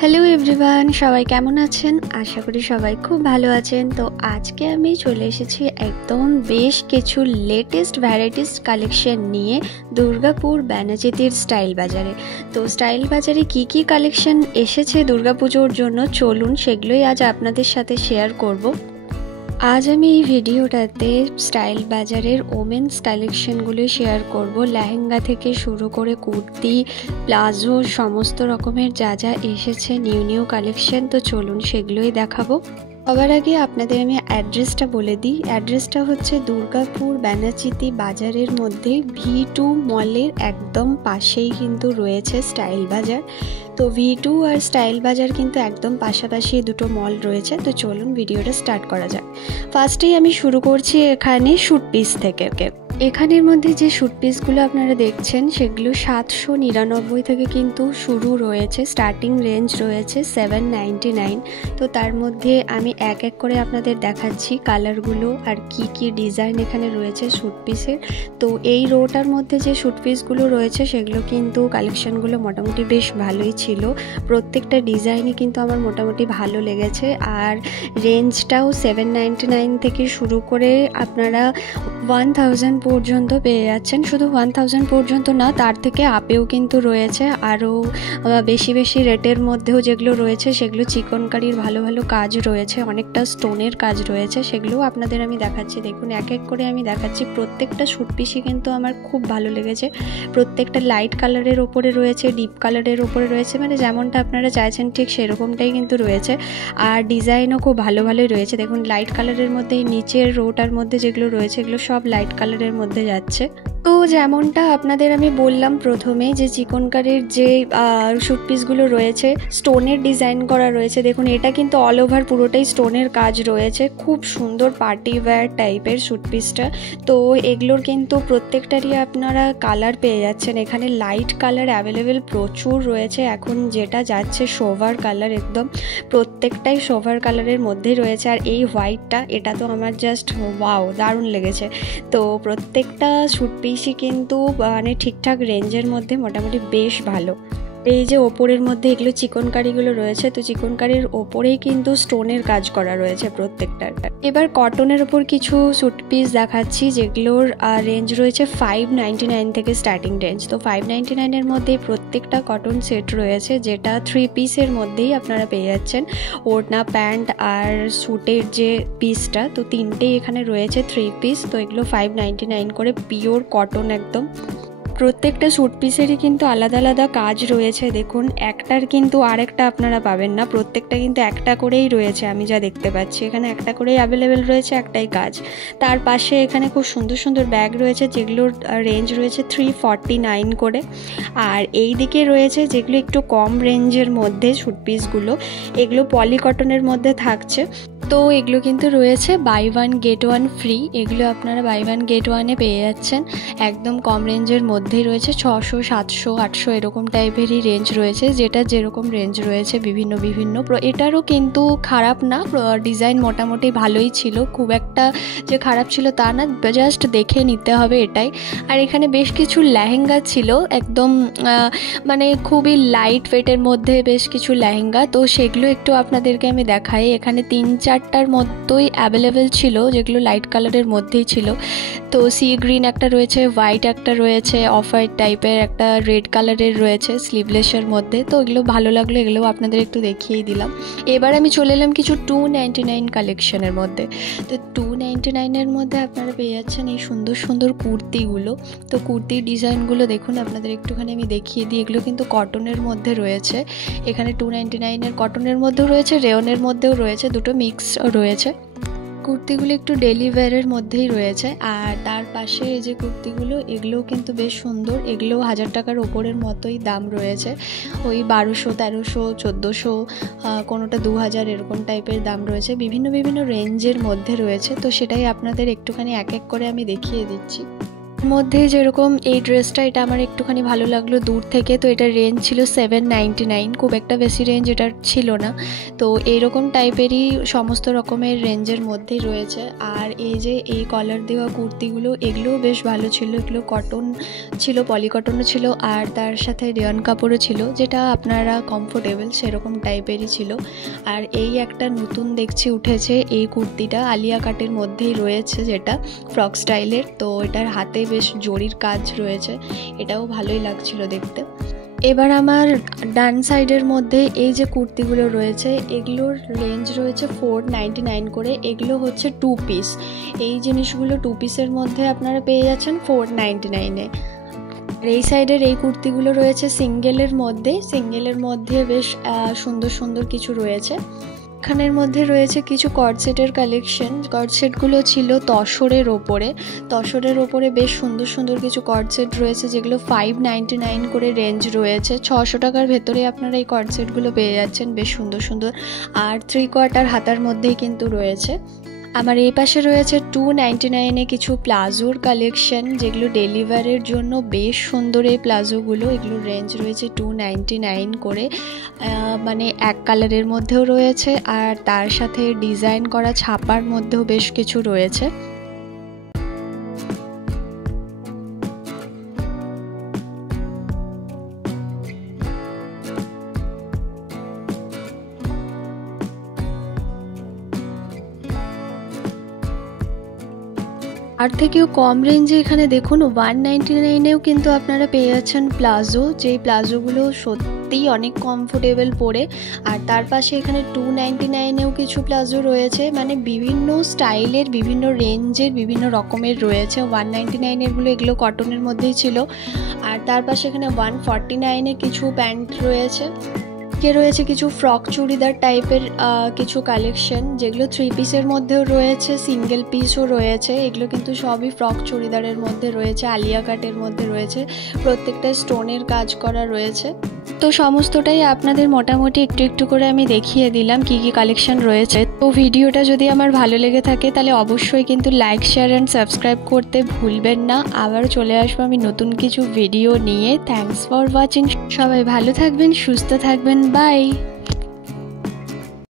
Hello everyone, সবাই কেমন আছেন? আশা করি সবাই খুব ভালো আছেন। তো আজকে আমি চলে এসেছি একদম বেশ কিছু লেটেস্ট ভ্যারাইটিস কালেকশন নিয়ে দুর্গাপুর ব্যানাচিতির স্টাইল বাজারে। তো স্টাইল বাজারে কি কি কালেকশন এসেছে দুর্গাপুজোর জন্য, চলুন সেগুলোই আজ আপনাদের সাথে শেয়ার করব। আজ আমি এই ভিডিওটাতে স্টাইল বাজারের ওমেন্স কালেকশনগুলো শেয়ার করব। লেহেঙ্গা থেকে শুরু করে কুর্তি, প্লাজো, সমস্ত রকমের যা যা এসেছে নিউ কালেকশন, তো চলুন সেগুলোই দেখাবো। সবার আগে আপনাদের আমি অ্যাড্রেসটা বলে দিই। অ্যাড্রেসটা হচ্ছে দুর্গাপুর ব্যানাচিতি বাজারের মধ্যে V2 মলের একদম পাশেই কিন্তু রয়েছে স্টাইল বাজার। তো V2 আর স্টাইল বাজার কিন্তু একদম পাশাপাশি দুটো মল রয়েছে। তো চলুন ভিডিওটা স্টার্ট করা যাক। ফার্স্টেই আমি শুরু করছি এখানে শুট পিস থেকে। এখানের মধ্যে যে শুট পিসগুলো আপনারা দেখছেন সেগুলো 799 থেকে কিন্তু শুরু রয়েছে, স্টার্টিং রেঞ্জ রয়েছে 799। তো তার মধ্যে আমি এক এক করে আপনাদের দেখাচ্ছি কালারগুলো আর কি কি ডিজাইন এখানে রয়েছে শুট পিসের। তো এই রোটার মধ্যে যে শুট পিসগুলো রয়েছে সেগুলো কিন্তু কালেকশনগুলো মোটামুটি বেশ ভালোই ছিল। প্রত্যেকটা ডিজাইনই কিন্তু আমার মোটামুটি ভালো লেগেছে। আর রেঞ্জটাও 799 থেকে শুরু করে আপনারা 1000 পর্যন্ত পেয়ে যাচ্ছেন। শুধু 1000 পর্যন্ত না, তার থেকে আপেও কিন্তু রয়েছে। আরও বেশি রেটের মধ্যেও যেগুলো রয়েছে সেগুলো চিকনকারির ভালো ভালো কাজ রয়েছে, অনেকটা স্টোনের কাজ রয়েছে, সেগুলোও আপনাদের আমি দেখাচ্ছি। দেখুন এক এক করে আমি দেখাচ্ছি। প্রত্যেকটা শুট পিসই কিন্তু আমার খুব ভালো লেগেছে। প্রত্যেকটা লাইট কালারের ওপরে রয়েছে, ডিপ কালারের ওপরে রয়েছে, মানে যেমনটা আপনারা চাইছেন ঠিক সেরকমটাই কিন্তু রয়েছে। আর ডিজাইনও খুব ভালোই রয়েছে। দেখুন লাইট কালারের মধ্যে নিচের রোটার মধ্যে যেগুলো রয়েছে এগুলো সব লাইট কালারের মধ্যে যাচ্ছে। তো যেমনটা আপনাদের আমি বললাম প্রথমে যে চিকনকারির যে শুট পিসগুলো রয়েছে স্টোনের ডিজাইন করা রয়েছে। দেখুন এটা কিন্তু অল ওভার পুরোটাই স্টোনের কাজ রয়েছে, খুব সুন্দর পার্টি ওয়্যার টাইপের শুট পিসটা। তো এগুলোর কিন্তু প্রত্যেকটারই আপনারা কালার পেয়ে যাচ্ছেন। এখানে লাইট কালার অ্যাভেলেবেল প্রচুর রয়েছে। এখন যেটা যাচ্ছে সোভার কালার, একদম প্রত্যেকটাই সোভার কালারের মধ্যেই রয়েছে। আর এই হোয়াইটটা, এটা তো আমার জাস্ট ওয়াও, দারুণ লেগেছে। তো প্রত্যেকটা শুট পিসই কিন্তু মানে ঠিকঠাক রেঞ্জের মধ্যে মোটামুটি বেশ ভালো। এই যে ওপরের মধ্যে এগুলো চিকনকারিগুলো রয়েছে, তো চিকনকারির ওপরেই কিন্তু স্টোনের কাজ করা রয়েছে প্রত্যেকটার। এবার কটনের ওপর কিছু শুট পিস দেখাচ্ছি যেগুলোর রেঞ্জ রয়েছে 599 থেকে স্টার্টিং রেঞ্জ। তো 599-এর মধ্যে প্রত্যেকটা কটন সেট রয়েছে, যেটা 3 পিসের মধ্যেই আপনারা পেয়ে যাচ্ছেন। ওড়না, প্যান্ট আর স্যুটের যে পিসটা, তো তিনটেই এখানে রয়েছে 3 পিস। তো এগুলো 599 করে, পিওর কটন একদম। প্রত্যেকটা শুট পিসেরই কিন্তু আলাদা কাজ রয়েছে। দেখুন একটার কিন্তু আরেকটা আপনারা পাবেন না, প্রত্যেকটা কিন্তু একটা করেই রয়েছে। আমি যা দেখতে পাচ্ছি এখানে একটা করেই অ্যাভেলেবেল রয়েছে, একটাই কাজ। তার পাশে এখানে খুব সুন্দর ব্যাগ রয়েছে যেগুলোর রেঞ্জ রয়েছে 349 করে। আর এই দিকে রয়েছে যেগুলো একটু কম রেঞ্জের মধ্যে শুট পিসগুলো, এগুলো পলি কটনের মধ্যে থাকছে। তো এগুলো কিন্তু রয়েছে বাই 1 গেট 1 ফ্রি। এগুলো আপনারা বাই 1 গেট 1-এ পেয়ে যাচ্ছেন। একদম কম রেঞ্জের মধ্যেই রয়েছে, 600, 700, 800 এরকম টাইপেরই রেঞ্জ রয়েছে, যেটা যেরকম রেঞ্জ রয়েছে বিভিন্ন। এটারও কিন্তু খারাপ না, ডিজাইন মোটামুটি ভালোই ছিল, খুব একটা যে খারাপ ছিল তা না, জাস্ট দেখে নিতে হবে এটাই। আর এখানে বেশ কিছু লেহেঙ্গা ছিল একদম মানে খুবই লাইট ওয়েটের মধ্যে বেশ কিছু লেহেঙ্গা। তো সেগুলো একটু আপনাদেরকে আমি দেখাই। এখানে 3-4টার মধ্যেই অ্যাভেলেবেল ছিল, যেগুলো লাইট কালারের মধ্যেই ছিল। তো সি গ্রিন একটা রয়েছে, হোয়াইট একটা রয়েছে, অফ হোয়াইট টাইপের একটা, রেড কালারের রয়েছে স্লিভলেসের মধ্যে। তো এগুলো ভালো লাগলো, এগুলো আপনাদের একটু দেখিয়েই দিলাম। এবার আমি চলে এলাম কিছু 299 কালেকশনের মধ্যে। তো 299-এর মধ্যে আপনারা পেয়ে যাচ্ছেন এই সুন্দর কুর্তিগুলো। তো কুর্তির ডিজাইনগুলো দেখুন, আপনাদের একটুখানি আমি দেখিয়ে দিই। এগুলো কিন্তু কটনের মধ্যে রয়েছে। এখানে 299-এর কটনের মধ্যেও রয়েছে, রেয়নের মধ্যেও রয়েছে, দুটো মিক্স রয়েছে। কুর্তিগুলো একটু ডেলি ওয়্যারের মধ্যেই রয়েছে। আর তার পাশে এই যে কুর্তিগুলো, এগুলোও কিন্তু বেশ সুন্দর। এগুলো 1000 টাকার ওপরের মতোই দাম রয়েছে, ওই 1200, 1300, 1400, কোনোটা 2000 এরকম টাইপের দাম রয়েছে। বিভিন্ন রেঞ্জের মধ্যে রয়েছে। তো সেটাই আপনাদের একটুখানি এক এক করে আমি দেখিয়ে দিচ্ছি। মধ্যে যেরকম এই ড্রেসটা, এটা আমার একটুখানি ভালো লাগলো দূর থেকে। তো এটার রেঞ্জ ছিল 799, খুব একটা বেশি রেঞ্জ এটার ছিল না। তো এইরকম টাইপেরই সমস্ত রকমের রেঞ্জের মধ্যেই রয়েছে। আর এই যে এই কলার দেওয়া কুর্তিগুলো, এগুলোও বেশ ভালো ছিল। এগুলো কটন ছিল, পলিকটনও ছিল, আর তার সাথে রেয়ন কাপড়ও ছিল, যেটা আপনারা কমফোর্টেবল সেরকম টাইপেরই ছিল। আর এই একটা নতুন দেখছি উঠেছে এই কুর্তিটা, আলিয়া কাটের মধ্যেই রয়েছে, যেটা ফ্রক স্টাইলের। তো এটার হাতে বেশ জরির কাজ রয়েছে, এটাও ভালোই লাগছিল দেখতে। এবার আমার ডান সাইডের মধ্যে এই যে কুর্তিগুলো রয়েছে, এগুলোর রেঞ্জ রয়েছে 499 করে। এগুলো হচ্ছে 2 পিস। এই জিনিসগুলো 2 পিসের মধ্যে আপনারা পেয়ে যাচ্ছেন 499-এ। আর এই সাইডের এই কুর্তিগুলো রয়েছে সিঙ্গেলের মধ্যে বেশ সুন্দর সুন্দর কিছু রয়েছে। এখানের মধ্যে রয়েছে কিছু কর্ডসেটের কালেকশন। কর্ডসেটগুলো ছিল তসরের ওপরে বেশ সুন্দর সুন্দর কিছু কর্ডসেট রয়েছে, যেগুলো 599 করে রেঞ্জ রয়েছে। 600 টাকার ভেতরে আপনারা এই কর্ডসেটগুলো পেয়ে যাচ্ছেন, বেশ সুন্দর সুন্দর। আর 3/4 হাতার মধ্যেই কিন্তু রয়েছে। আমার এই পাশে রয়েছে 299-এ কিছু প্লাজোর কালেকশন, যেগুলো ডেলিভারির জন্য বেশ সুন্দর এই প্লাজোগুলো। এগুলোর রেঞ্জ রয়েছে 299 করে, মানে এক কালারের মধ্যেও রয়েছে, আর তার সাথে ডিজাইন করা ছাপার মধ্যেও বেশ কিছু রয়েছে। আর থেকেও কম রেঞ্জে এখানে দেখুন 199-এও কিন্তু আপনারা পেয়ে যাচ্ছেন প্লাজো, যেই প্লাজোগুলো সত্যিই অনেক কমফোর্টেবল পরে। আর তার পাশে এখানে 299-এও কিছু প্লাজো রয়েছে, মানে বিভিন্ন স্টাইলের, বিভিন্ন রেঞ্জের, বিভিন্ন রকমের রয়েছে। 199-এরগুলো এগুলো কটনের মধ্যেই ছিল। আর তার পাশে এখানে 149-এ কিছু প্যান্ট রয়েছে। রয়েছে কিছু ফ্রক চুড়িদার টাইপের কিছু কালেকশন, যেগুলো 3 পিসের মধ্যেও রয়েছে, সিঙ্গেল পিসও রয়েছে। এগুলো কিন্তু সবই ফ্রক চুড়িদারের মধ্যে রয়েছে, আলিয়া কাটের মধ্যে রয়েছে, প্রত্যেকটা স্টোনের কাজ করা রয়েছে। তো সমস্তটাই আপনাদের মোটামুটি একটু একটু করে আমি দেখিয়ে দিলাম কি কি কালেকশন রয়েছে। তো ভিডিওটা যদি আমার ভালো লেগে থাকে তাহলে অবশ্যই কিন্তু লাইক, শেয়ার অ্যান্ড সাবস্ক্রাইব করতে ভুলবেন না। আবার চলে আসবো আমি নতুন কিছু ভিডিও নিয়ে। Thanks for watching. সবাই ভালো থাকবেন, সুস্থ থাকবেন, বাই।